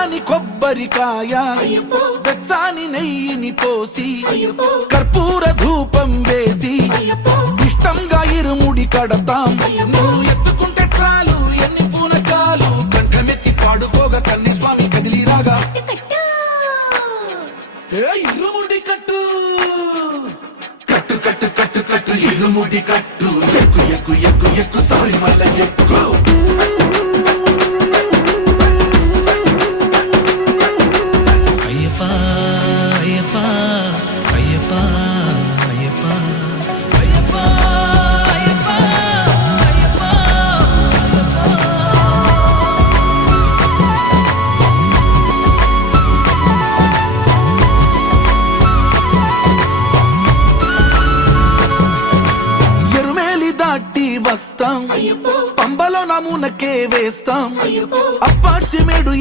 పచ్చాని కొబ్బరికాయ వెచ్చాని నెయ్యిని పోసి కర్పూర ధూపం వేసి ఇష్టంగా ఇరుముడి కడతాం. నువ్వు ఎత్తుకుంటే చాలు ఎన్ని పూనకాలు కంఠమెత్తి పాడుకోగా కన్యస్వామి కదిలిరాగా ఇరుముడి కట్టు కట్టు కట్టు కట్టు కట్టు ఇరుముడి కట్టు ఎక్కు ఎక్కు ఎక్కు ఎక్కు సారి మల్ల ఎక్కు. వస్తాం పంబలో నమూనకే వేస్తాం అప్పాచి మేడు